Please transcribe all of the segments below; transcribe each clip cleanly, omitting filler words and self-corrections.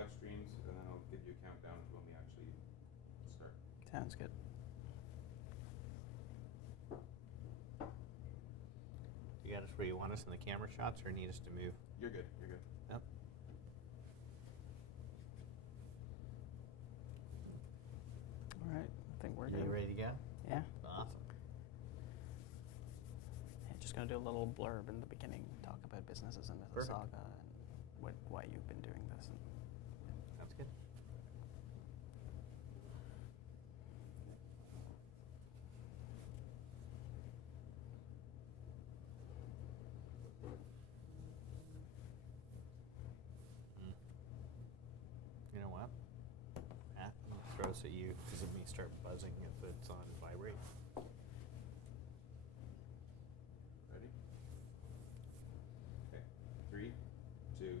live streams, and then I'll give you a countdown to when we actually start. Sounds good. You got us where you want us in the camera shots, or need us to move? You're good. You're good. Yep. All right, I think we're You good. ready to go? Yeah. Awesome. Just going to do a little blurb in the beginning, talk about businesses in Perfect. Mississauga and why you've been doing this. And Sounds good. You know what? Matt, I'm gonna throw this at you because it may start buzzing if it's on vibrate. Ready? Okay. 3, 2.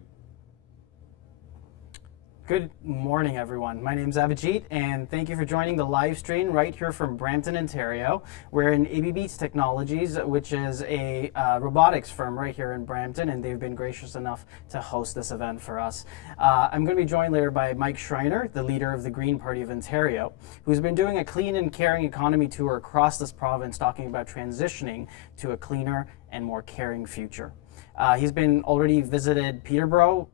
Good morning, everyone. My name is Abhijit, and thank you for joining the live stream right here from Brampton, Ontario. We're in AB Beats Technologies, which is a robotics firm right here in Brampton, and they've been gracious enough to host this event for us. I'm going to be joined later by Mike Schreiner, the leader of the Green Party of Ontario, who's been doing a clean and caring economy tour across this province, talking about transitioning to a cleaner and more caring future. He's been already visited Peterborough,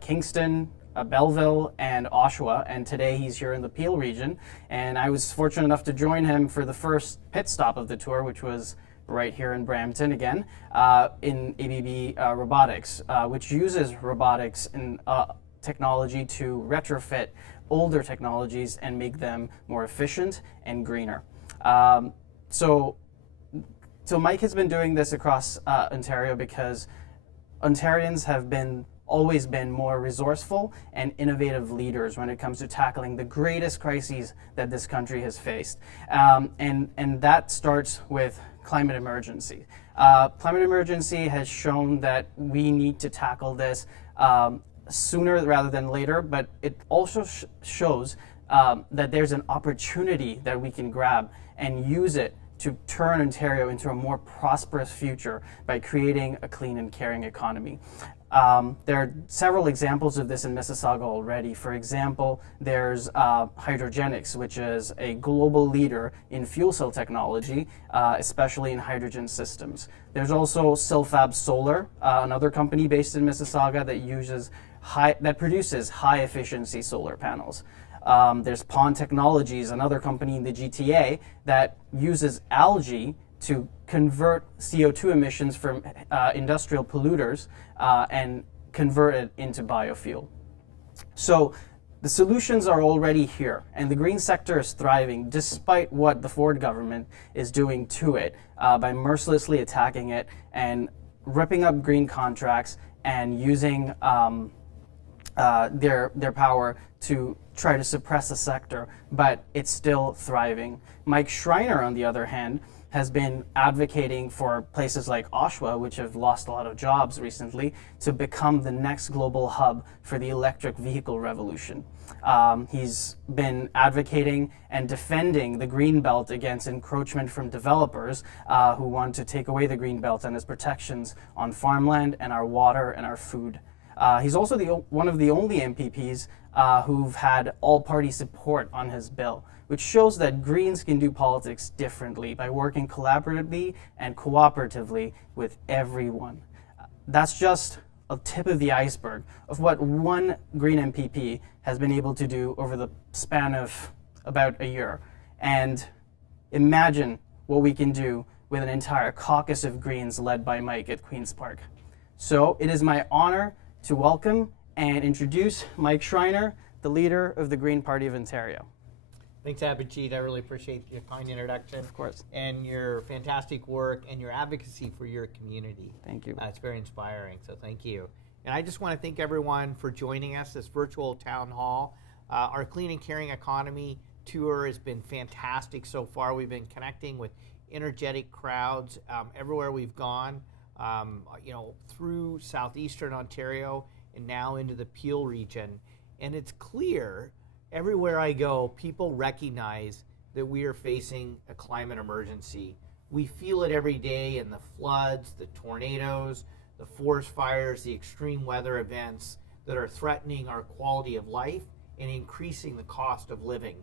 Kingston, Belleville, and Oshawa, and today he's here in the Peel region. And I was fortunate enough to join him for the first pit stop of the tour, which was right here in Brampton again, in ABB Robotics, which uses robotics and technology to retrofit older technologies and make them more efficient and greener. So Mike has been doing this across Ontario because Ontarians have always been more resourceful and innovative leaders when it comes to tackling the greatest crises that this country has faced. And that starts with climate emergency. Climate emergency has shown that we need to tackle this sooner rather than later, but it also shows that there's an opportunity that we can grab and use it to turn Ontario into a more prosperous future by creating a clean and caring economy. There are several examples of this in Mississauga already. For example, there's Hydrogenics, which is a global leader in fuel cell technology, especially in hydrogen systems. There's also Silfab Solar, another company based in Mississauga that produces high efficiency solar panels. There's Pond Technologies, another company in the GTA that uses algae to convert CO2 emissions from industrial polluters and convert it into biofuel. So the solutions are already here, and the green sector is thriving despite what the Ford government is doing to it by mercilessly attacking it and ripping up green contracts and using their power to try to suppress the sector, but it's still thriving. Mike Schreiner, on the other hand, has been advocating for places like Oshawa, which have lost a lot of jobs recently, to become the next global hub for the electric vehicle revolution. He's been advocating and defending the Greenbelt against encroachment from developers who want to take away the Greenbelt and its protections on farmland and our water and our food. He's also one of the only MPPs who've had all-party support on his bill, which shows that Greens can do politics differently by working collaboratively and cooperatively with everyone. That's just a tip of the iceberg of what one Green MPP has been able to do over the span of about a year. And imagine what we can do with an entire caucus of Greens led by Mike at Queen's Park. So it is my honor to welcome and introduce Mike Schreiner, the leader of the Green Party of Ontario. Thanks, Abhijit. I really appreciate your kind introduction. Of course. And your fantastic work and your advocacy for your community. Thank you. It's very inspiring, so thank you. And I just want to thank everyone for joining us, this virtual town hall. Our Clean and Caring Economy tour has been fantastic so far. We've been connecting with energetic crowds everywhere we've gone, through southeastern Ontario and now into the Peel region. And it's clear everywhere I go, people recognize that we are facing a climate emergency. We feel it every day in the floods, the tornadoes, the forest fires, the extreme weather events that are threatening our quality of life and increasing the cost of living.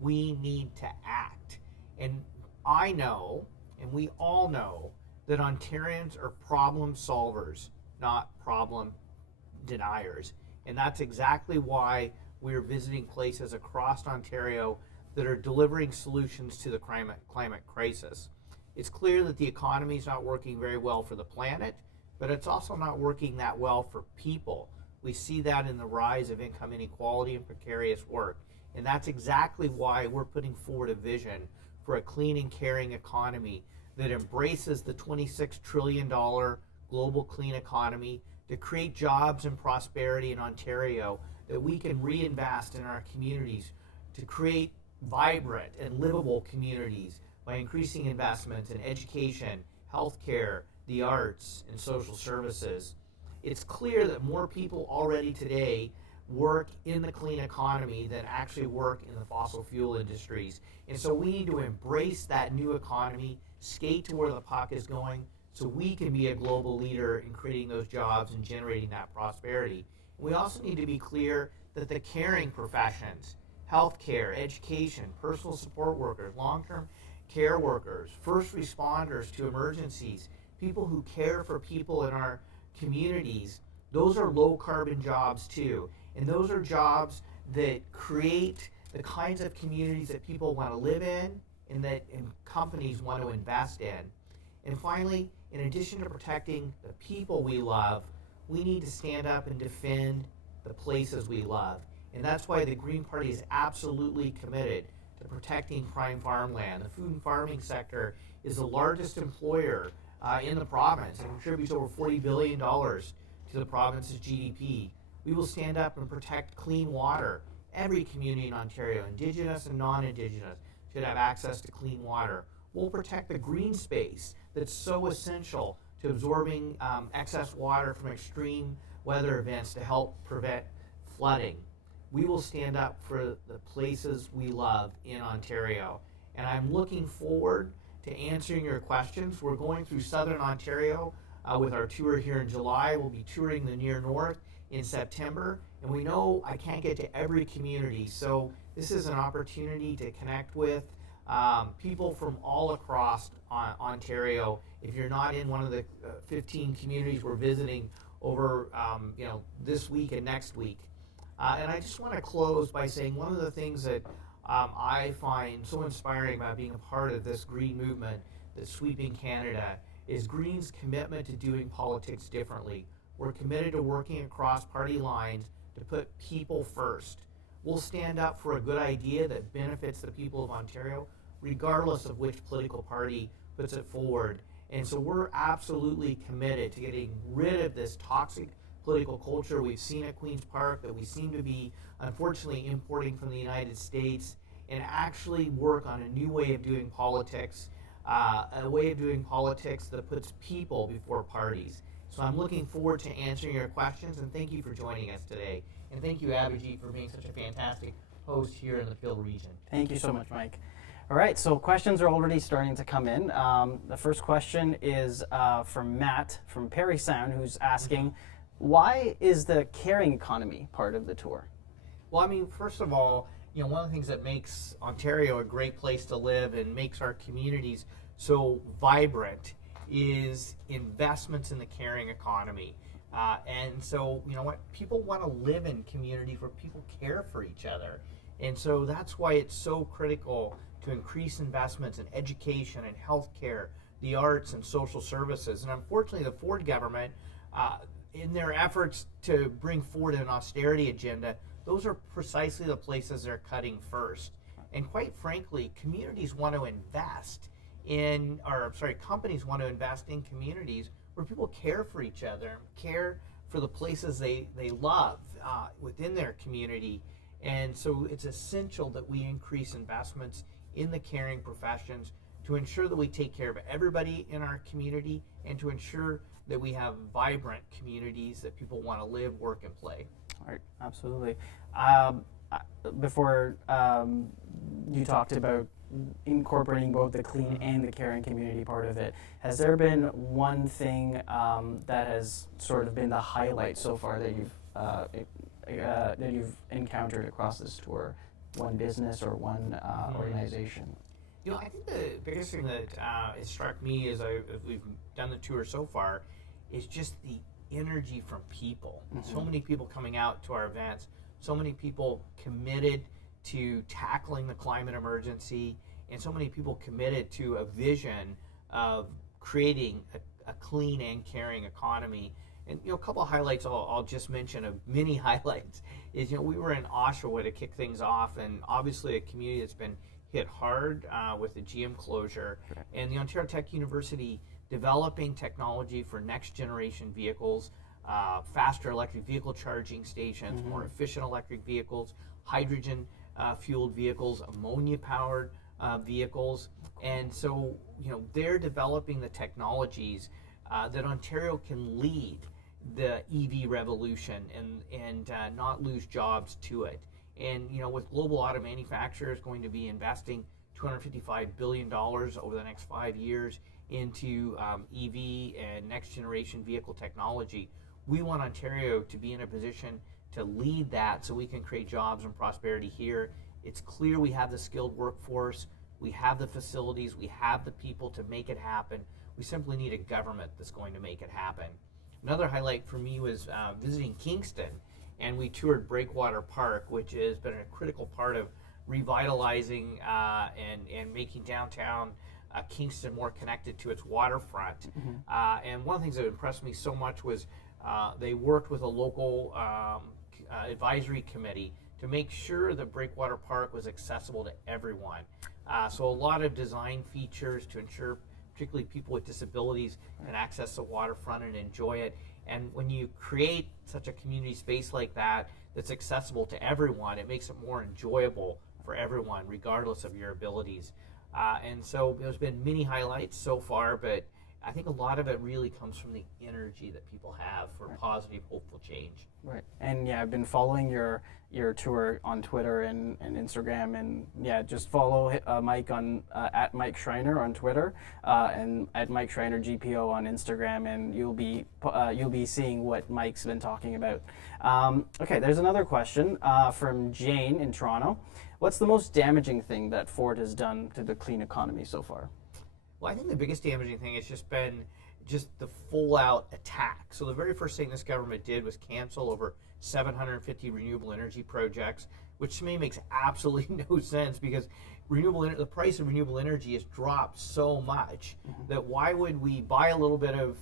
We need to act. And I know, and we all know, that Ontarians are problem solvers, not problem deniers. And that's exactly why we're visiting places across Ontario that are delivering solutions to the climate crisis. It's clear that the economy is not working very well for the planet, but it's also not working that well for people. We see that in the rise of income inequality and precarious work. And that's exactly why we're putting forward a vision for a clean and caring economy that embraces the $26 trillion global clean economy to create jobs and prosperity in Ontario that we can reinvest in our communities to create vibrant and livable communities by increasing investments in education, healthcare, the arts, and social services. It's clear that more people already today work in the clean economy than actually work in the fossil fuel industries. And so we need to embrace that new economy, skate to where the puck is going, so we can be a global leader in creating those jobs and generating that prosperity. We also need to be clear that the caring professions, healthcare, education, personal support workers, long-term care workers, first responders to emergencies, people who care for people in our communities, those are low carbon jobs too. And those are jobs that create the kinds of communities that people want to live in and that companies want to invest in. And finally, in addition to protecting the people we love, we need to stand up and defend the places we love. And that's why the Green Party is absolutely committed to protecting prime farmland. The food and farming sector is the largest employer in the province and contributes over $40 billion to the province's GDP. We will stand up and protect clean water. Every community in Ontario, Indigenous and non-Indigenous, should have access to clean water. We'll protect the green space that's so essential to absorbing excess water from extreme weather events to help prevent flooding. We will stand up for the places we love in Ontario. And I'm looking forward to answering your questions. We're going through Southern Ontario with our tour here in July. We'll be touring the near north in September. And we know I can't get to every community, so this is an opportunity to connect with people from all across Ontario. If you're not in one of the 15 communities we're visiting over this week and next week. And I just want to close by saying one of the things that I find so inspiring about being a part of this green movement that's sweeping Canada is Green's commitment to doing politics differently. We're committed to working across party lines to put people first. We'll stand up for a good idea that benefits the people of Ontario, regardless of which political party puts it forward. And so we're absolutely committed to getting rid of this toxic political culture we've seen at Queen's Park that we seem to be unfortunately importing from the United States, and actually work on a new way of doing politics, a way of doing politics that puts people before parties. So I'm looking forward to answering your questions, and thank you for joining us today. And thank you, Abhijit, for being such a fantastic host here in the Peel region. Thank you so much, Mike. All right, so questions are already starting to come in. The first question is from Matt from Parry Sound, who's asking, why is the caring economy part of the tour? Well, I mean, first of all, one of the things that makes Ontario a great place to live and makes our communities so vibrant is investments in the caring economy. And so, people want to live in community where people care for each other. And so that's why it's so critical to increase investments in education and healthcare, the arts and social services. And unfortunately, the Ford government, in their efforts to bring forward an austerity agenda, those are precisely the places they're cutting first. And quite frankly, communities want to invest companies want to invest in communities where people care for each other, care for the places they love within their community. And so it's essential that we increase investments in the caring professions to ensure that we take care of everybody in our community and to ensure that we have vibrant communities that people want to live, work, and play. All right, absolutely. Before you talked about incorporating both the clean and the caring community part of it, has there been one thing that has sort of been the highlight so far that you've that you've encountered across this tour? One business or one organization? You know, I think the biggest thing that has struck me as we've done the tour so far is just the energy from people. So many people coming out to our events, so many people committed to tackling the climate emergency, and so many people committed to a vision of creating a clean and caring economy. And a couple of highlights I'll just mention, of many highlights, is we were in Oshawa to kick things off, and obviously a community that's been hit hard with the GM closure, and the Ontario Tech University developing technology for next generation vehicles, faster electric vehicle charging stations, more efficient electric vehicles, hydrogen fueled vehicles, ammonia powered vehicles. And so they're developing the technologies that Ontario can lead the EV revolution and not lose jobs to it. And with global auto manufacturers going to be investing $255 billion over the next 5 years into EV and next generation vehicle technology, we want Ontario to be in a position to lead that so we can create jobs and prosperity here. It's clear we have the skilled workforce, we have the facilities, we have the people to make it happen. We simply need a government that's going to make it happen. Another highlight for me was visiting Kingston, and we toured Breakwater Park, which has been a critical part of revitalizing and making downtown Kingston more connected to its waterfront. And one of the things that impressed me so much was they worked with a local advisory committee to make sure that Breakwater Park was accessible to everyone. So a lot of design features to ensure particularly people with disabilities can access the waterfront and enjoy it. And when you create such a community space like that that's accessible to everyone, it makes it more enjoyable for everyone, regardless of your abilities. And so there's been many highlights so far, but I think a lot of it really comes from the energy that people have for positive, hopeful change. Right. And yeah, I've been following your tour on Twitter and Instagram, and yeah, just follow Mike on at Mike Schreiner on Twitter and at Mike Schreiner GPO on Instagram, and you'll be seeing what Mike's been talking about. Okay, there's another question from Jane in Toronto. What's the most damaging thing that Ford has done to the clean economy so far? Well, I think the biggest damaging thing has just been the full-out attack. So the very first thing this government did was cancel over 750 renewable energy projects, which to me makes absolutely no sense, because the price of renewable energy has dropped so much that why would we buy a little bit of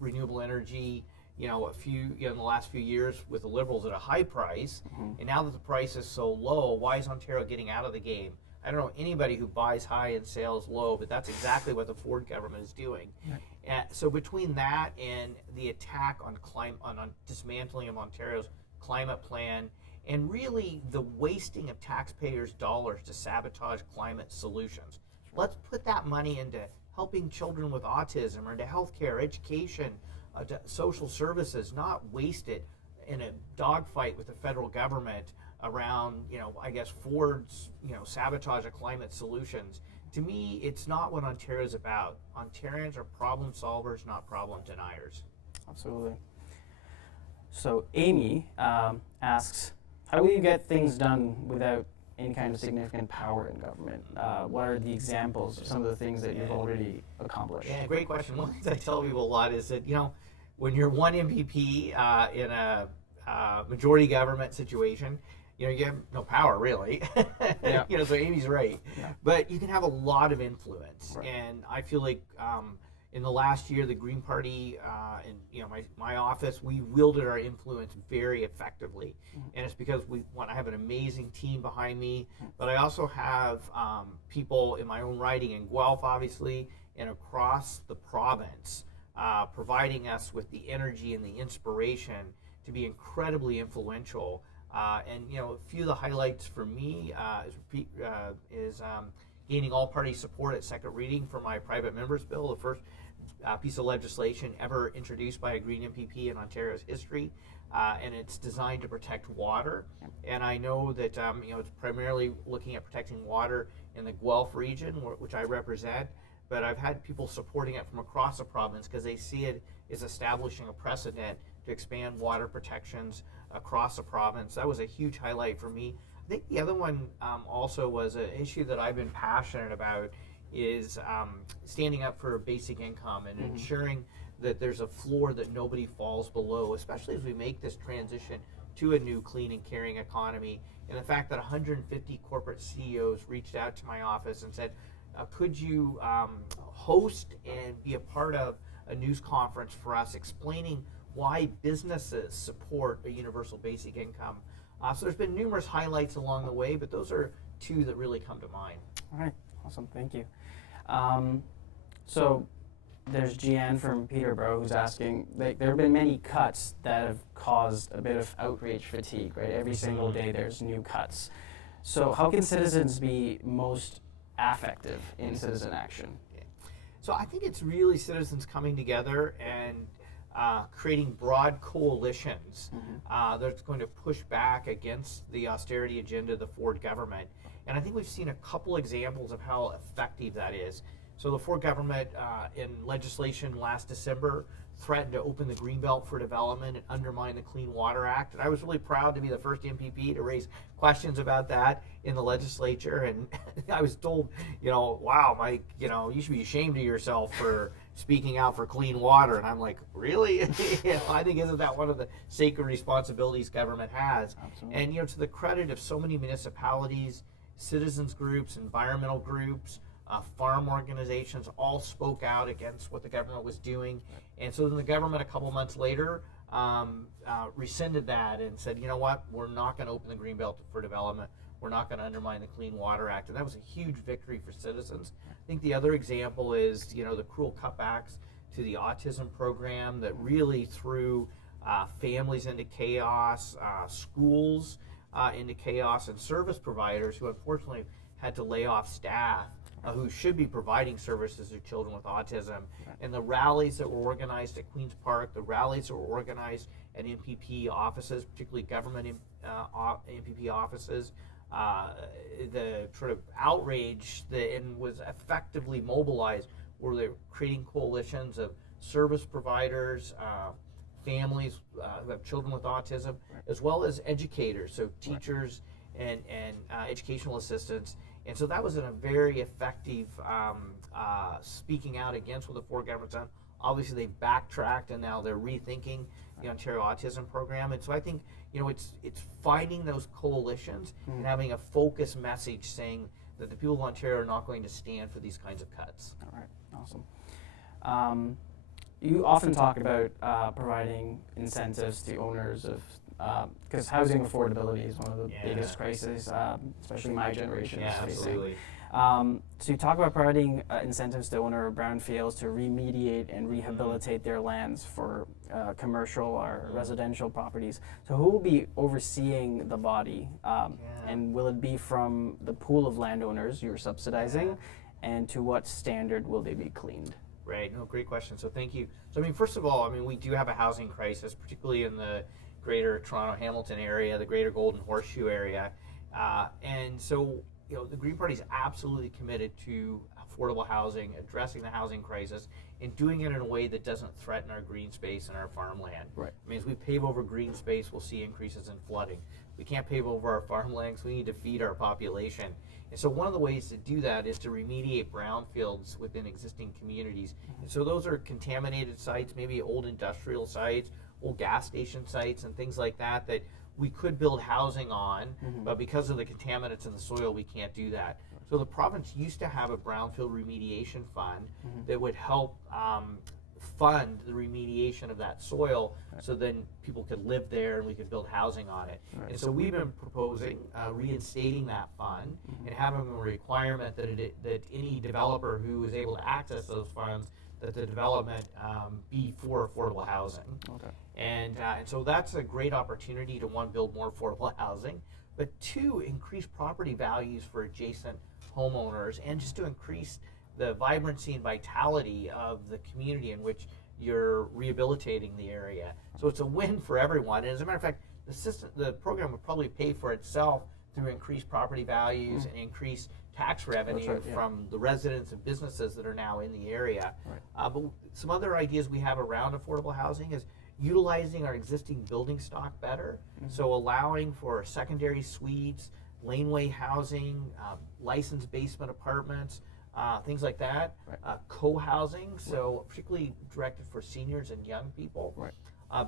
renewable energy in the last few years with the Liberals at a high price, and now that the price is so low, why is Ontario getting out of the game? I don't know anybody who buys high and sells low, but that's exactly what the Ford government is doing. So between that and the attack on dismantling of Ontario's climate plan, and really the wasting of taxpayers' dollars to sabotage climate solutions, let's put that money into helping children with autism, or into healthcare, education, to social services, not waste it in a dogfight with the federal government around, I guess Ford's, sabotage of climate solutions. To me, it's not what Ontario's about. Ontarians are problem solvers, not problem deniers. Absolutely. So Amy asks, how will you get things done without any kind of significant power in government? What are the examples of some of the things that you've already accomplished? Yeah, great question. One thing I tell people a lot is that, when you're one MPP in a majority government situation, you have no power really. Yeah. So Amy's right. Yeah. But you can have a lot of influence. Right. And I feel like in the last year, the Green Party and my office, we wielded our influence very effectively. And it's because I have an amazing team behind me, but I also have people in my own riding in Guelph, obviously, and across the province, providing us with the energy and the inspiration to be incredibly influential. And a few of the highlights for me is gaining all-party support at second reading for my private members bill, the first piece of legislation ever introduced by a Green MPP in Ontario's history, and it's designed to protect water. And I know that it's primarily looking at protecting water in the Guelph region, which I represent, but I've had people supporting it from across the province because they see it as establishing a precedent to expand water protections across the province. That was a huge highlight for me. I think the other one also was an issue that I've been passionate about is standing up for basic income and ensuring that there's a floor that nobody falls below, especially as we make this transition to a new clean and caring economy. And the fact that 150 corporate CEOs reached out to my office and said, could you host and be a part of a news conference for us explaining why businesses support a universal basic income. So there's been numerous highlights along the way, but those are two that really come to mind. All right, awesome, thank you. So there's Gian from Peterborough who's asking, there have been many cuts that have caused a bit of outrage fatigue, right? Every single day there's new cuts. So how can citizens be most affective in citizen action? So I think it's really citizens coming together and creating broad coalitions that's going to push back against the austerity agenda of the Ford government. And I think we've seen a couple examples of how effective that is. So the Ford government in legislation last December threatened to open the Greenbelt for development and undermine the Clean Water Act. And I was really proud to be the first MPP to raise questions about that in the legislature. And I was told, wow, Mike, you should be ashamed of yourself for speaking out for clean water. And I'm like, really? I think isn't that one of the sacred responsibilities government has? Absolutely. And to the credit of so many municipalities, citizens groups, environmental groups, farm organizations all spoke out against what the government was doing. And so then the government a couple months later rescinded that and said, you know what, we're not going to open the Greenbelt for development. We're not going to undermine the Clean Water Act. And that was a huge victory for citizens. I think the other example is, the cruel cutbacks to the autism program that really threw families into chaos, schools into chaos, and service providers who unfortunately had to lay off staff who should be providing services to children with autism. And the rallies that were organized at Queen's Park, the rallies that were organized at MPP offices, particularly government MPP offices, the sort of outrage that was effectively mobilized where they're creating coalitions of service providers, families who have children with autism, as well as educators, so teachers and educational assistants. And so that was a very effective speaking out against what the Ford government's done. Obviously, they backtracked and now they're rethinking the Ontario Autism Program. And so I think it's finding those coalitions and having a focused message saying that the people of Ontario are not going to stand for these kinds of cuts. All right, awesome. You often talk about providing incentives to owners of because housing affordability is one of the biggest crises, especially my generation is facing. Absolutely. So you talk about providing incentives to owner of brownfields to remediate and rehabilitate their lands for commercial or residential properties. So who will be overseeing the body? And will it be from the pool of landowners you're subsidizing? And to what standard will they be cleaned? Right, no, great question. So thank you. So first of all, we do have a housing crisis, particularly in the greater Toronto-Hamilton area, the greater Golden Horseshoe area. And so, the Green Party is absolutely committed to affordable housing, addressing the housing crisis, and doing it in a way that doesn't threaten our green space and our farmland. Right. As we pave over green space, we'll see increases in flooding. We can't pave over our farmlands, we need to feed our population. And so one of the ways to do that is to remediate brownfields within existing communities. And so those are contaminated sites, maybe old industrial sites, old gas station sites and things like that that we could build housing on, but because of the contaminants in the soil, we can't do that. So the province used to have a brownfield remediation fund that would help fund the remediation of that soil so then people could live there and we could build housing on it. And so we've been proposing reinstating that fund and having a requirement that any developer who is able to access those funds, that the development be for affordable housing. Okay. And so that's a great opportunity to, one, build more affordable housing, but two, increase property values for adjacent homeowners and just to increase the vibrancy and vitality of the community in which you're rehabilitating the area. So it's a win for everyone. And as a matter of fact, the program would probably pay for itself through increased property values and increased tax revenue from the residents and businesses that are now in the area. But some other ideas we have around affordable housing is, utilizing our existing building stock better, so allowing for secondary suites, laneway housing, licensed basement apartments, things like that, co-housing, so particularly directed for seniors and young people,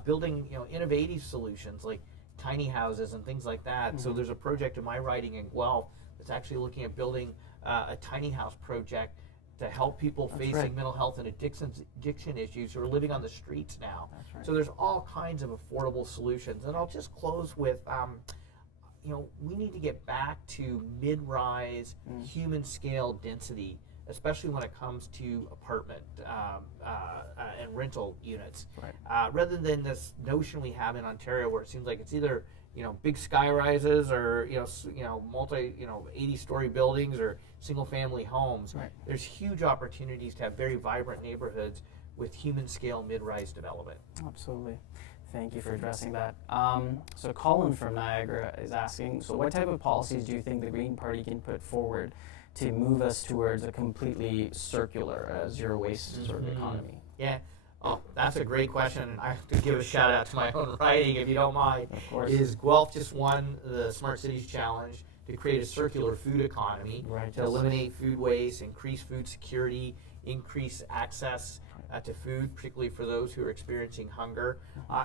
building innovative solutions like tiny houses and things like that. So there's a project in my writing in Guelph that's actually looking at building a tiny house project to help people facing mental health and addiction issues who are living on the streets now. So there's all kinds of affordable solutions. And I'll just close with, we need to get back to mid-rise human scale density, especially when it comes to apartment and rental units, rather than this notion we have in Ontario where it seems like it's either big sky rises or multi 80-story buildings or single family homes. There's huge opportunities to have very vibrant neighborhoods with human scale mid-rise development. Absolutely. Thank you for addressing that. So Colin from Niagara is asking, so what type of policies do you think the Green Party can put forward to move us towards a completely circular, zero waste sort of economy? Yeah. Oh, that's a great question. I have to give a shout out to my own writing, if you don't mind. Of course. Guelph just won the Smart Cities Challenge to create a circular food economy, to eliminate food waste, increase food security, increase access to food, particularly for those who are experiencing hunger.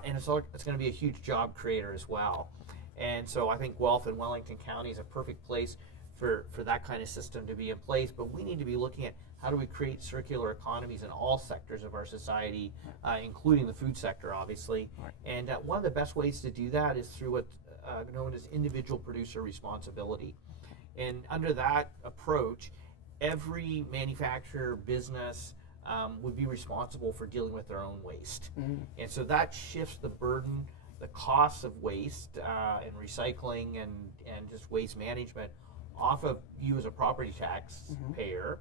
And it's going to be a huge job creator as well. And so I think Guelph and Wellington County is a perfect place for that kind of system to be in place. But we need to be looking at how do we create circular economies in all sectors of our society, including the food sector, obviously. And one of the best ways to do that is through what's known as individual producer responsibility. And under that approach, every manufacturer, business would be responsible for dealing with their own waste. And so that shifts the burden, the costs of waste and recycling and just waste management off of you as a property tax payer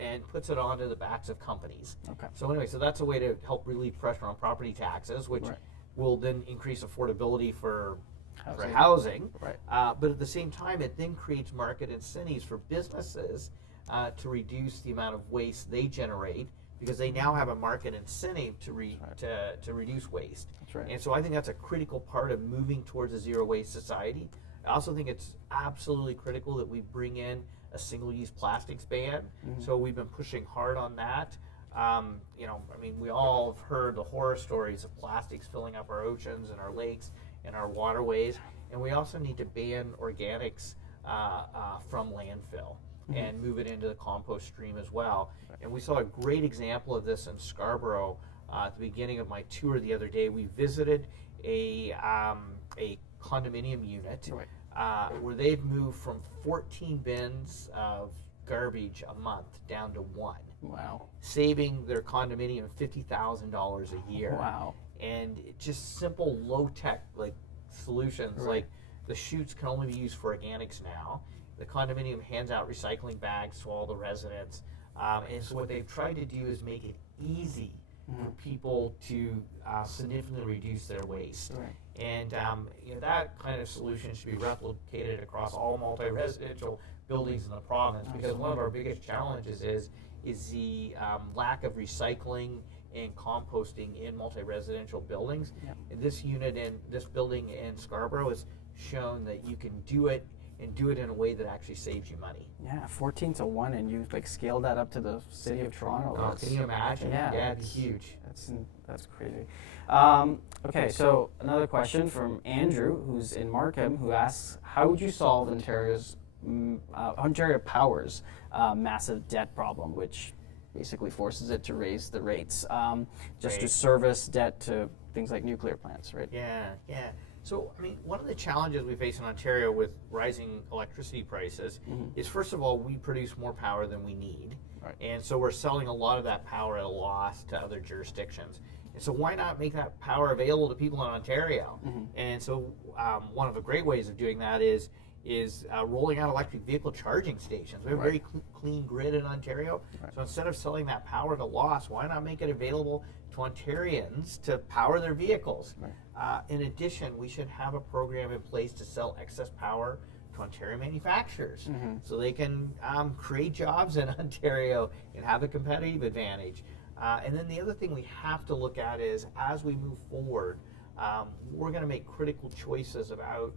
and puts it onto the backs of companies. So anyway, so that's a way to help relieve pressure on property taxes, which will then increase affordability for housing. But at the same time, it then creates market incentives for businesses to reduce the amount of waste they generate, because they now have a market incentive to reduce waste. And so I think that's a critical part of moving towards a zero waste society. I also think it's absolutely critical that we bring in a single-use plastics ban. So we've been pushing hard on that. We all have heard the horror stories of plastics filling up our oceans and our lakes and our waterways. And we also need to ban organics from landfill and move it into the compost stream as well. And we saw a great example of this in Scarborough at the beginning of my tour the other day. We visited a condominium unit where they've moved from 14 bins of garbage a month down to 1. Wow. Saving their condominium $50,000 a year. Wow. And just simple low-tech solutions, like the chutes can only be used for organics now. The condominium hands out recycling bags to all the residents. And so what they've tried to do is make it easy for people to significantly reduce their waste. And that kind of solution should be replicated across all multi-residential buildings in the province, because one of our biggest challenges is the lack of recycling and composting in multi-residential buildings. And this unit in this building in Scarborough has shown that you can do it and do it in a way that actually saves you money. Yeah, 14 to 1, and you scaled that up to the city of Toronto. Can you imagine? Yeah, It's huge. That's crazy. Okay, so another question from Andrew, who's in Markham, who asks, how would you solve Ontario Power's massive debt problem, which basically forces it to raise the rates just to service debt to things like nuclear plants, right? Yeah. So, one of the challenges we face in Ontario with rising electricity prices is, first of all, we produce more power than we need. And so we're selling a lot of that power at a loss to other jurisdictions. And so why not make that power available to people in Ontario? And so one of the great ways of doing that is rolling out electric vehicle charging stations. We have a very clean grid in Ontario. So instead of selling that power at a loss, why not make it available to Ontarians to power their vehicles? In addition, we should have a program in place to sell excess power to Ontario manufacturers so they can create jobs in Ontario and have a competitive advantage. And then the other thing we have to look at is as we move forward, we're going to make critical choices about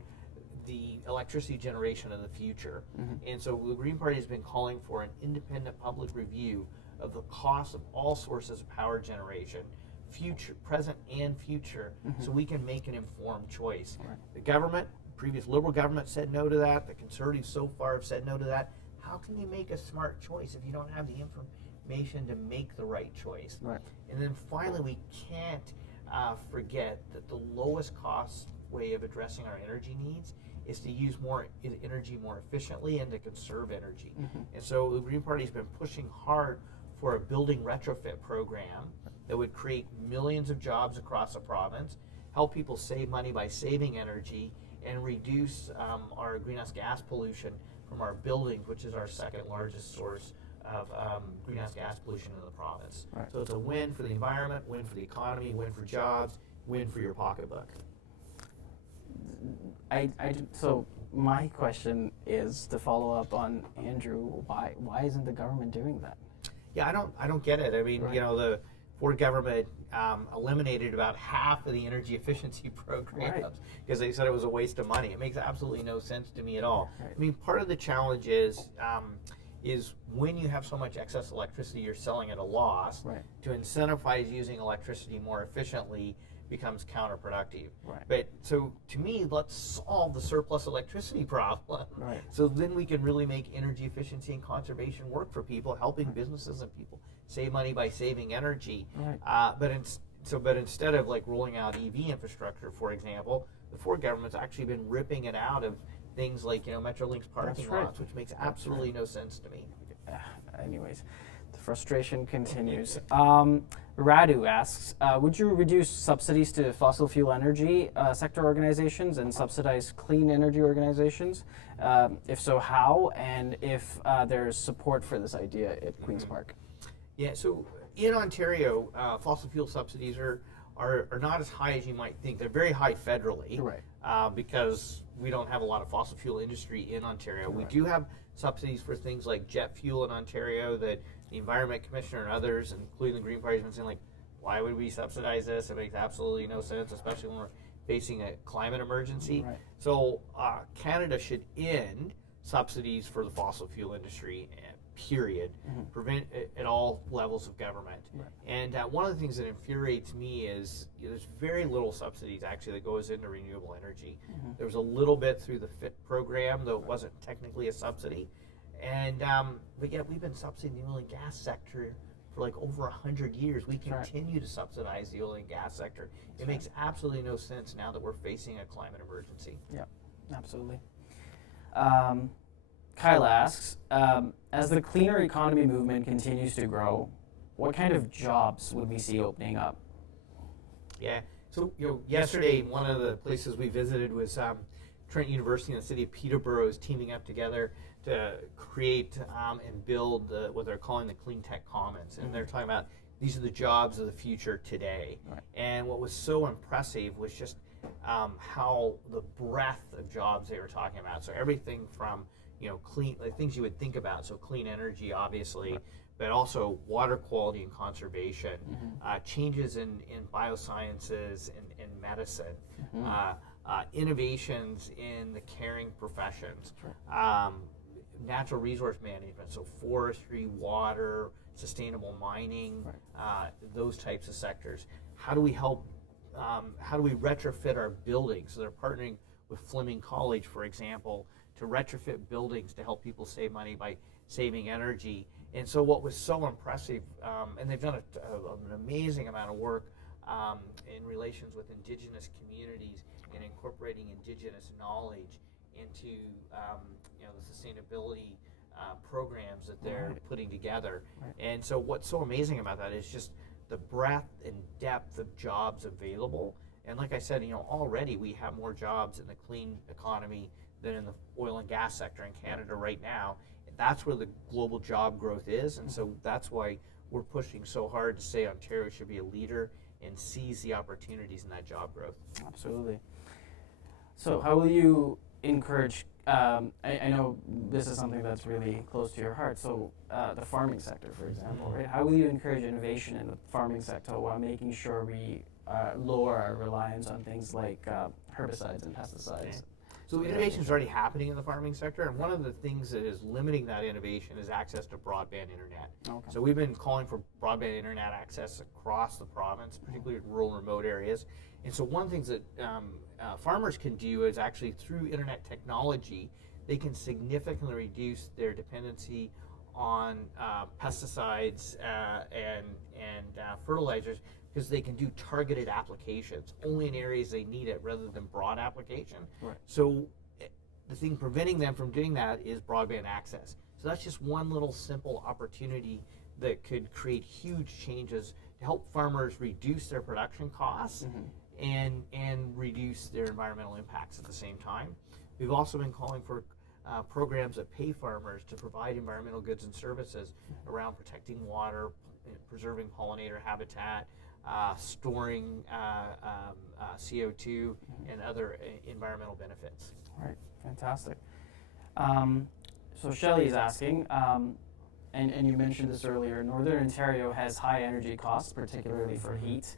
the electricity generation of the future. And so the Green Party has been calling for an independent public review of the cost of all sources of power generation, future, present and future, so we can make an informed choice. Right. The government, previous Liberal government said no to that. The Conservatives so far have said no to that. How can you make a smart choice if you don't have the information to make the right choice? Right. And then finally, we can't forget that the lowest cost way of addressing our energy needs is to use more energy more efficiently and to conserve energy. And so the Green Party has been pushing hard for a building retrofit program that would create millions of jobs across the province, help people save money by saving energy, and reduce our greenhouse gas pollution from our buildings, which is our second largest source of greenhouse gas pollution in the province. Right. So it's a win for the environment, win for the economy, win for jobs, win for your pocketbook. So my question is to follow up on Andrew. Why isn't the government doing that? Yeah, I don't get it. I mean, Right. you know, the Ford government eliminated about half of the energy efficiency programs because they said it was a waste of money. It makes absolutely no sense to me at all. Right. I mean, part of the challenge is when you have so much excess electricity, you're selling at a loss. Right. To incentivize using electricity more efficiently becomes counterproductive. Right. But so to me, let's solve the surplus electricity problem. Right. So then we can really make energy efficiency and conservation work for people, helping businesses and people save money by saving energy. Right. But instead of like rolling out EV infrastructure, for example, the Ford government's actually been ripping it out of things like, you know, Metrolinx parking That's right. lots, which makes absolutely no sense to me. Anyways, the frustration continues. Radu asks, would you reduce subsidies to fossil fuel energy sector organizations and subsidize clean energy organizations? If so, how? And if there's support for this idea at Queen's Park? Yeah, so in Ontario, fossil fuel subsidies are not as high as you might think. They're very high federally, Right. because we don't have a lot of fossil fuel industry in Ontario. We Right. do have subsidies for things like jet fuel in Ontario that the Environment Commissioner and others, including the Green Party, has been saying, like, why would we subsidize this? It makes absolutely no sense, especially when we're facing a climate emergency. Right. So Canada should end subsidies for the fossil fuel industry, period, prevent at all levels of government. Right. And one of the things that infuriates me is there's very little subsidies actually that goes into renewable energy. There was a little bit through the FIT program, though it wasn't technically a subsidy. And but yet we've been subsidizing the oil and gas sector for like over 100 years. We right. continue to subsidize the oil and gas sector. It makes absolutely no sense now that we're facing a climate emergency. Yeah, absolutely. Kyle asks, as the cleaner economy movement continues to grow, what kind of jobs would we see opening up? Yeah. So, you know, yesterday, one of the places we visited was Trent University and the city of Peterborough is teaming up together to create and build what they're calling the Clean Tech Commons. And they're talking about these are the jobs of the future today. Right. And what was so impressive was just how the breadth of jobs they were talking about. So everything from, you know, clean, like things you would think about. So clean energy, obviously. Right. But also water quality and conservation, changes in biosciences and medicine, innovations in the caring professions, natural resource management, so forestry, water, sustainable mining, those types of sectors. How do we help, how do we retrofit our buildings? So they're partnering with Fleming College, for example, to retrofit buildings to help people save money by saving energy. And so what was so impressive, and they've done an amazing amount of work in relations with Indigenous communities and incorporating Indigenous knowledge into you know, the sustainability programs that they're putting together. Right. And so what's so amazing about that is just the breadth and depth of jobs available. And like I said, you know, already we have more jobs in the clean economy than in the oil and gas sector in Canada right now. That's where the global job growth is, and so that's why we're pushing so hard to say Ontario should be a leader and seize the opportunities in that job growth. Absolutely. So how will you encourage I know this is something that's really close to your heart. So the farming sector, for example, right? How will you encourage innovation in the farming sector while making sure we lower our reliance on things like herbicides and pesticides? So innovation is already happening in the farming sector, and one of the things that is limiting that innovation is access to broadband internet. Okay. So we've been calling for broadband internet access across the province, particularly in rural and remote areas. And so one of the things that farmers can do is actually through internet technology, they can significantly reduce their dependency on pesticides and fertilizers, because they can do targeted applications only in areas they need it rather than broad application. Right. So the thing preventing them from doing that is broadband access. So that's just one little simple opportunity that could create huge changes to help farmers reduce their production costs and reduce their environmental impacts at the same time. We've also been calling for programs that pay farmers to provide environmental goods and services around protecting water, preserving pollinator habitat, storing CO2 and other environmental benefits. Right, fantastic. So Shelley's asking, and you mentioned this earlier, Northern Ontario has high energy costs, particularly for heat,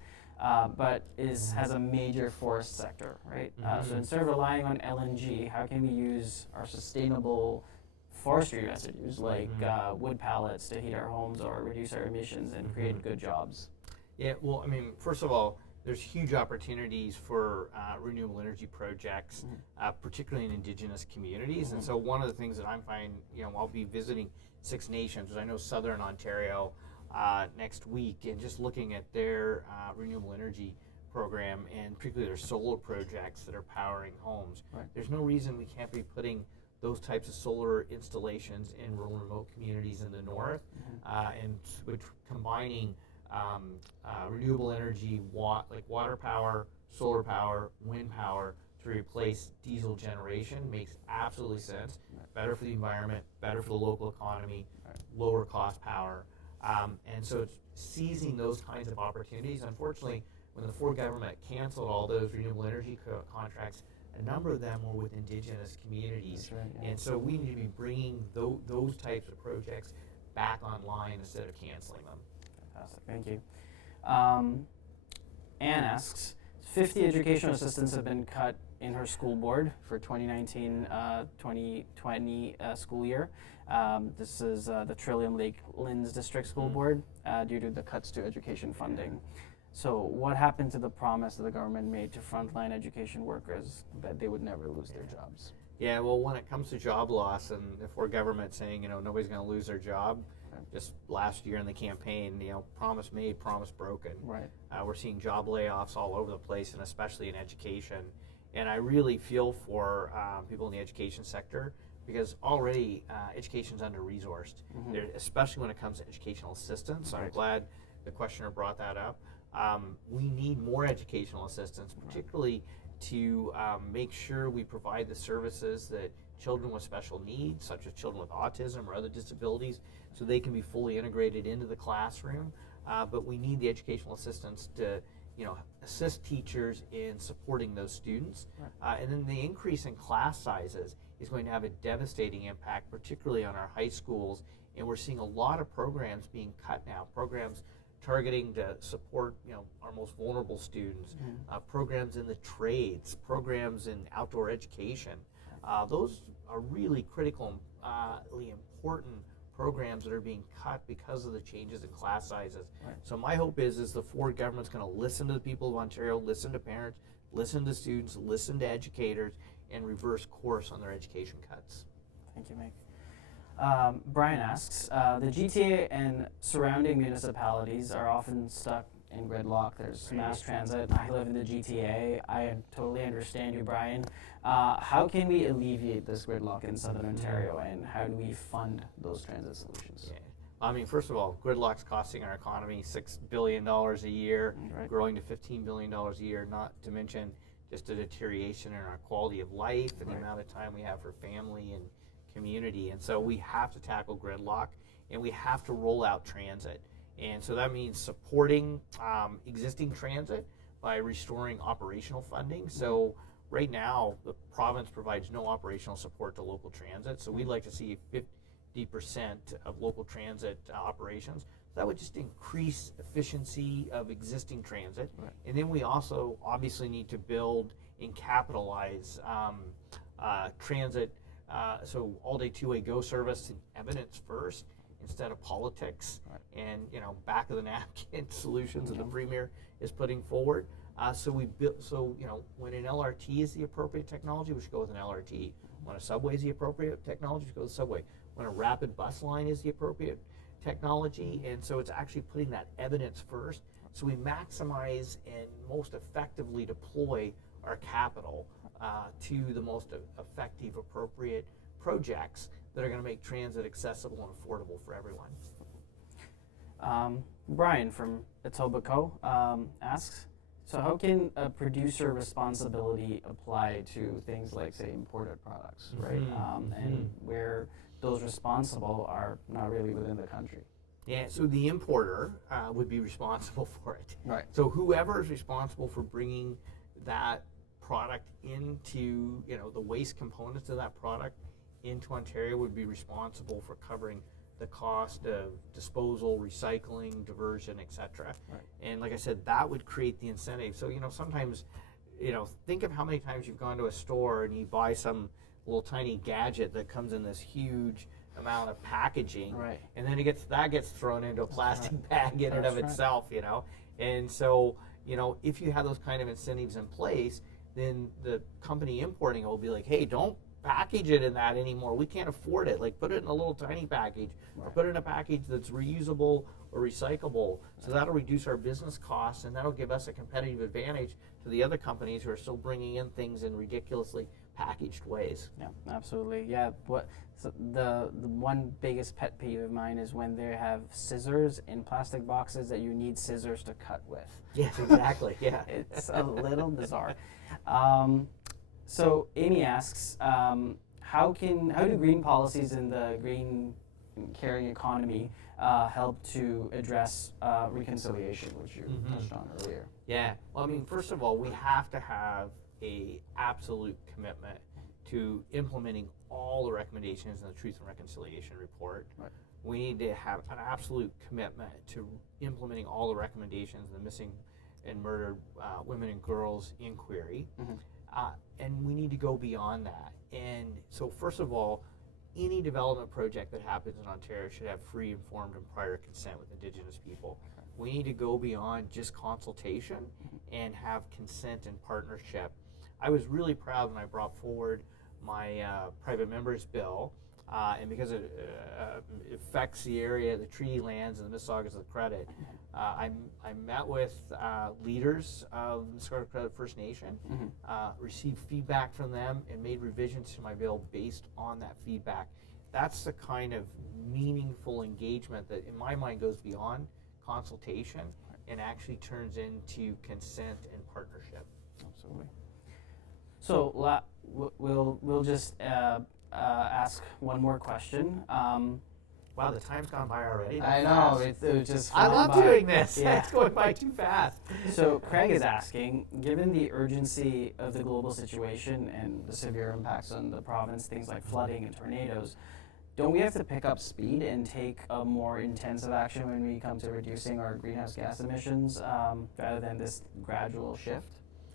but has a major forest sector, right? So instead of relying on LNG, how can we use our sustainable forestry residues like wood pallets to heat our homes or reduce our emissions and create good jobs? Yeah, well, I mean, first of all, there's huge opportunities for renewable energy projects, particularly in Indigenous communities. And so one of the things that I'm finding, I'll be visiting Six Nations, I know Southern Ontario next week, and just looking at their renewable energy program and particularly their solar projects that are powering homes. Right. There's no reason we can't be putting those types of solar installations in rural and remote communities in the north, and which combining renewable energy, like water power, solar power, wind power, to replace diesel generation makes absolutely sense. Better for the environment, better for the local economy, lower cost power. And so it's seizing those kinds of opportunities. Unfortunately, when the Ford government canceled all those renewable energy contracts, a number of them were with Indigenous communities. That's right, yeah. And so we need to be bringing those types of projects back online instead of canceling them. Fantastic, thank you. Anne asks, 50 educational assistants have been cut in her school board for 2019-2020 school year. This is the Trillium Lake Linz District School Board due to the cuts to education funding. So what happened to the promise that the government made to frontline education workers that they would never lose their jobs? Yeah, well, when it comes to job loss, and if we're government saying, nobody's going to lose their job, just last year in the campaign, promise made, promise broken. Right. We're seeing job layoffs all over the place, and especially in education. And I really feel for people in the education sector, because already education's under-resourced, especially when it comes to educational assistance. So I'm glad the questioner brought that up. We need more educational assistance, particularly to make sure we provide the services that children with special needs, such as children with autism or other disabilities, so they can be fully integrated into the classroom. But we need the educational assistance to assist teachers in supporting those students. And then the increase in class sizes is going to have a devastating impact, particularly on our high schools. And we're seeing a lot of programs being cut now, programs targeting to support our most vulnerable students, programs in the trades, programs in outdoor education. Those are really critical, important programs that are being cut because of the changes in class sizes. So my hope is the Ford government's going to listen to the people of Ontario, listen to parents, listen to students, listen to educators, and reverse course on their education cuts. Thank you, Mike. Brian asks, the GTA and surrounding municipalities are often stuck in gridlock. There's mass transit. I live in the GTA. I totally understand you, Brian. How can we alleviate this gridlock in Southern Ontario, and how do we fund those transit solutions? Yeah. I mean, first of all, gridlock's costing our economy $6 billion a year, growing to $15 billion a year, not to mention just a deterioration in our quality of life and the amount of time we have for family and community. And so we have to tackle gridlock, and we have to roll out transit. And so that means supporting existing transit by restoring operational funding. So right now the province provides no operational support to local transit, so we'd like to see 50% of local transit operations. That would just increase efficiency of existing transit. Right. And then we also obviously need to build and capitalize transit, so all-day two-way go service and evidence first instead of politics. Right. And back of the napkin solutions that the Premier is putting forward. So we built. So when an LRT is the appropriate technology, we should go with an LRT. When a subway is the appropriate technology, we should go with a subway. When a rapid bus line is the appropriate technology, and so it's actually putting that evidence first. So we maximize and most effectively deploy our capital to the most effective, appropriate projects that are going to make transit accessible and affordable for everyone. Brian from Etobicoke asks, so how can a producer responsibility apply to things like, say, imported products, right? And where those responsible are not really within the country. Yeah, so the importer would be responsible for it. Right. So whoever is responsible for bringing that product into, the waste components of that product into Ontario would be responsible for covering the cost of disposal, recycling, diversion, etc. Right. And like I said, that would create the incentive. So sometimes, think of how many times you've gone to a store and you buy some little tiny gadget that comes in this huge amount of packaging, Right. and then that gets thrown into a plastic bag in and That's of right. itself, And so, if you have those kind of incentives in place, then the company importing it will be like, hey, don't package it in that anymore. We can't afford it. Like, put it in a little tiny package, or Right. put it in a package that's reusable or recyclable. So that'll reduce our business costs, and that'll give us a competitive advantage to the other companies who are still bringing in things in ridiculously packaged ways. Yeah, absolutely. Yeah, so the one biggest pet peeve of mine is when they have scissors in plastic boxes that you need scissors to cut with. Yes, exactly. Yeah. It's a little bizarre. So Amy asks, how do green policies in the green caring economy help to address reconciliation, which you touched on earlier? Yeah. Well, I mean, first of all, we have to have a absolute commitment to implementing all the recommendations in the Truth and Reconciliation Report. Right. We need to have an absolute commitment to implementing all the recommendations in the Missing and Murdered Women and Girls Inquiry. And we need to go beyond that. And so, first of all, any development project that happens in Ontario should have free, informed, and prior consent with Indigenous people. We need to go beyond just consultation and have consent and partnership. I was really proud when I brought forward my private members bill, and because it affects the area, the treaty lands, and the Mississaugas of the Credit, I met with leaders of the Mississaugas of the Credit First Nation, received feedback from them, and made revisions to my bill based on that feedback. That's the kind of meaningful engagement that, in my mind, goes beyond consultation and actually turns into consent and partnership. Absolutely. So we'll just ask one more question. Wow, the time's gone by already. I That know, fast. it was just I flying love by. doing this. Yeah. It's going by too fast. So Craig is asking, given the urgency of the global situation and the severe impacts on the province, things like flooding and tornadoes, don't we have to pick up speed and take a more intensive action when we come to reducing our greenhouse gas emissions rather than this gradual shift?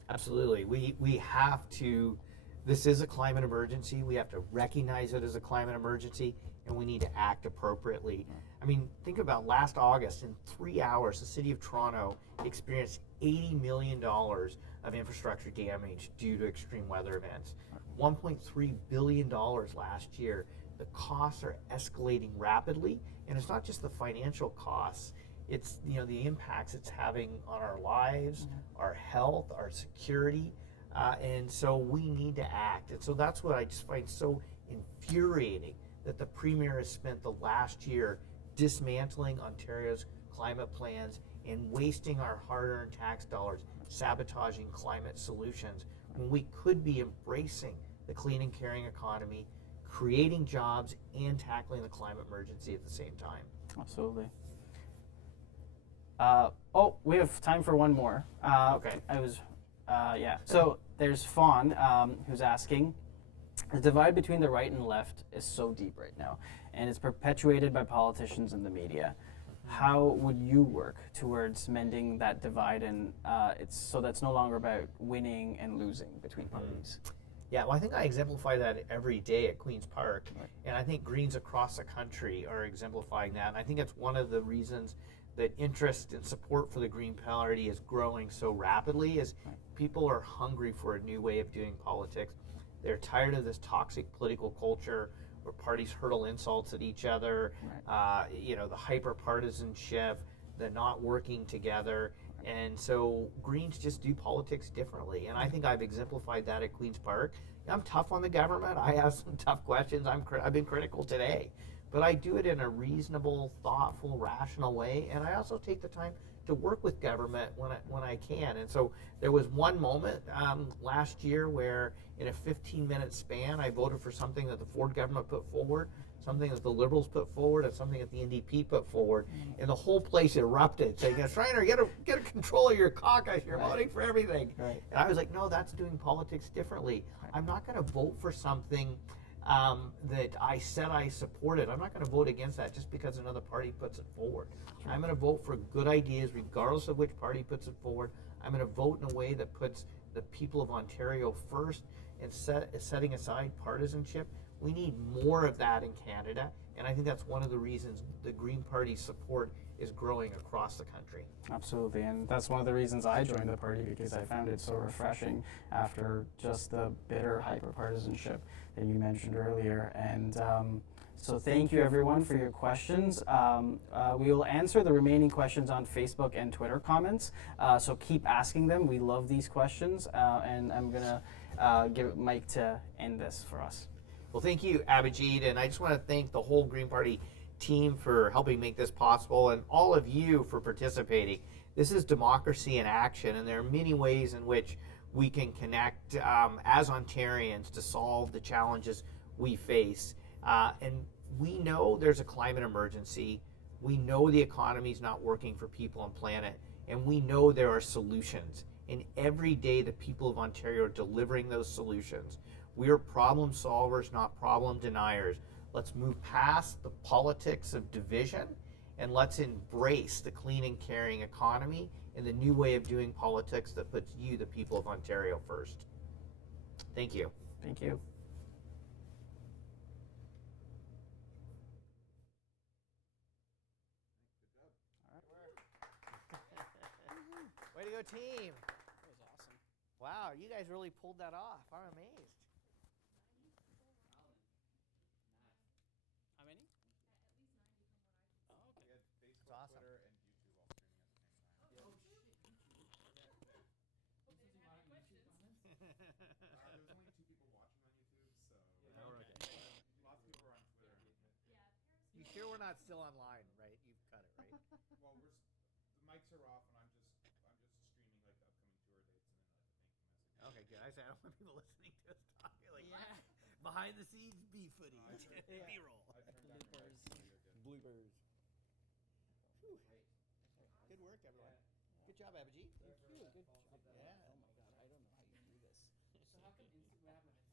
Absolutely. We have to, this is a climate emergency. We have to recognize it as a climate emergency, and we need to act appropriately. I mean, think about last August, in 3 hours, the City of Toronto experienced $80 million of infrastructure damage due to extreme weather events. $1.3 billion last year. The costs are escalating rapidly, and it's not just the financial costs. It's the impacts it's having on our lives, our health, our security, and so we need to act. And so that's what I just find so infuriating, that the Premier has spent the last year dismantling Ontario's climate plans and wasting our hard-earned tax dollars, sabotaging climate solutions, when we could be embracing the clean and caring economy, creating jobs, and tackling the climate emergency at the same time. Absolutely. We have time for one more. Okay. I was Yeah. So there's Fawn, who's asking, the divide between the right and left is so deep right now, and it's perpetuated by politicians and the media. How would you work towards mending that divide, and it's so that's no longer about winning and losing between parties? Yeah, well, I think I exemplify that every day at Queen's Park, and I think Greens across the country are exemplifying that. And I think it's one of the reasons that interest and support for the Green Party is growing so rapidly. Is people are hungry for a new way of doing politics. They're tired of this toxic political culture where parties hurl insults at each other. The hyper partisanship, the not working together. And so Greens just do politics differently. And I think I've exemplified that at Queen's Park. I'm tough on the government. I have some tough questions. I've been critical today. But I do it in a reasonable, thoughtful, rational way. And I also take the time to work with government when I can. And so there was one moment last year where in a 15-minute span, I voted for something that the Ford government put forward, something that the Liberals put forward, and something that the NDP put forward, and the whole place erupted, saying, "Schreiner, get a control of your caucus. You're voting for everything." Right. And I was like, "No, that's doing politics differently. I'm not going to vote for something that I said I supported. I'm not going to vote against that just because another party puts it forward. I'm going to vote for good ideas, regardless of which party puts it forward. I'm going to vote in a way that puts the people of Ontario first and setting aside partisanship." We need more of that in Canada, and I think that's one of the reasons the Green Party's support is growing across the country. Absolutely, and that's one of the reasons I joined the party, because I found it so refreshing after just the bitter hyper-partisanship that you mentioned earlier. And so thank you everyone for your questions. We will answer the remaining questions on Facebook and Twitter comments, so keep asking them. We love these questions, and I'm going to give Mike to end this for us. Well, thank you, Abhijit, and I just want to thank the whole Green Party team for helping make this possible, and all of you for participating. This is democracy in action, and there are many ways in which we can connect as Ontarians to solve the challenges we face. And we know there's a climate emergency. We know the economy is not working for people and planet, and we know there are solutions. And every day the people of Ontario are delivering those solutions. We are problem solvers, not problem deniers. Let's move past the politics of division, and let's embrace the clean and caring economy and the new way of doing politics that puts you, the people of Ontario, first. Thank you. Thank you. Way to go, team. That was awesome. Wow, you guys really pulled that off. I'm amazed. How many? Oh, okay. We had Facebook, That's awesome. Twitter, and YouTube all streaming at the same time. There was only 2 people watching on YouTube, so lots of people are on Twitter. You sure we're not still online, right? You've cut it, right? Well, the mics are off, and I'm just streaming like the upcoming tour dates, and then thank you message. Okay, good. I said I don't want people listening to us talk. Like, Yeah. behind the scenes B footage, Yeah. B-roll. I turned down my mic, so you're good. Bloopers. Good work, everyone. Good job, Abhijit. Thank you. Good job. Yeah. Oh my God, I don't know how you do this. So how come Instagram and